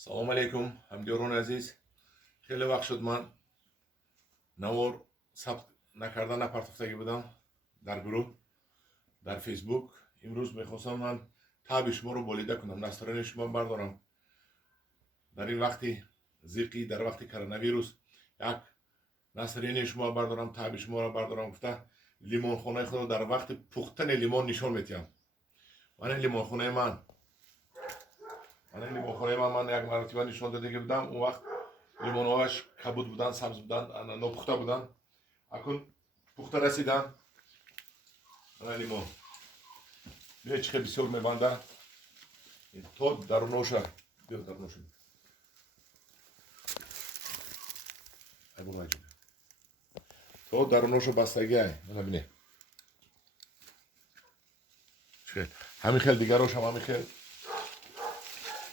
سلام علیکم همگران عزیز. خیلی وقت شد من نوار ثبت نکرده نپرداختگی بودم در گروه در فیسبوک. امروز میخواستم من تاب شما رو بریده کنم، نصرانی شما بردارم. در این وقتی زیقی، در وقتی کرونا ویروس، یک نصرانی شما بردارم، تاب شما رو بردارم. گفته لیمون خونه خود در وقت پختن لیمون نشان میتیم. من لیمون خونه من یک مرتبه نشان داده بودم. اون وقت لیمونهاش کبود بودن، سبز بودن، نپخته بودن. اکنون پخته رسیدن. لیمون چه بسیار میبنده تا درونوشه بیا درونوشه تا درونوشه بستگی های ببینه همین خیل دیگر روش هم همین خیل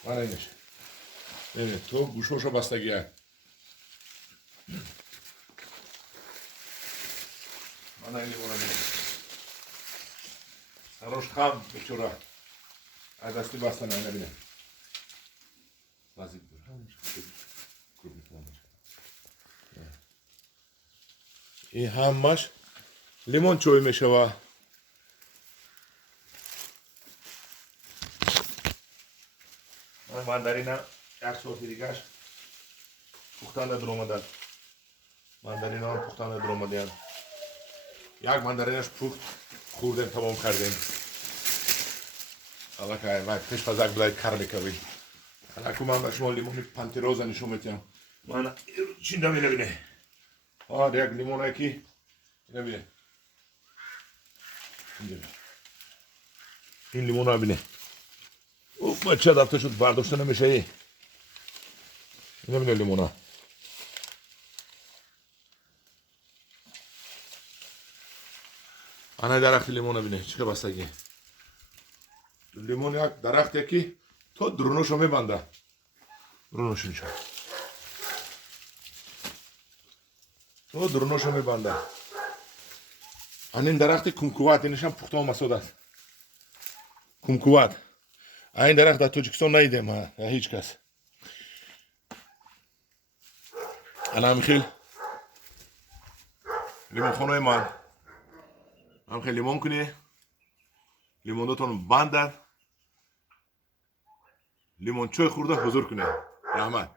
من اینش ببینه تو گوشوشو بستگی های من این لیمون رو بینه سراش خم بچوره از دستی بستن اینه بینه وزید بور این همش لیمون چوی میشه و ماندارینا یک سورت دیگهش پختن در اومدن. ماندارینا هم پختن در اومدن. یک ماندارینش پخت خوردیم تمام کردیم. حالا که وقت پیش فزک بلای کار میکنیم. حالا که من به شما لیمونی پانتیروزا نشون میدم. من چینده می نبینه. یک لیمون یکی نبینه. این لیمون رو بینه. او بچه دفته شد برداشته نمیشه. این نبینه لیمون ها. آنها درخت لیمون بینه چه بستگی. لیمون یک درخت یکی تو درونشو میبنده. درونش میشه. تو درونشو میبنده. این درخت کمکوات اینش هم پخته و مسعود است. کمکوات. این درخت در تاجیکستان ندیدم هیچ کس. الان خیلی لیمون خونه من. هم خیلی لیمون کنی. لیمون دوتون بندن. لیمون چوی خورده حضور کنه. رحمت.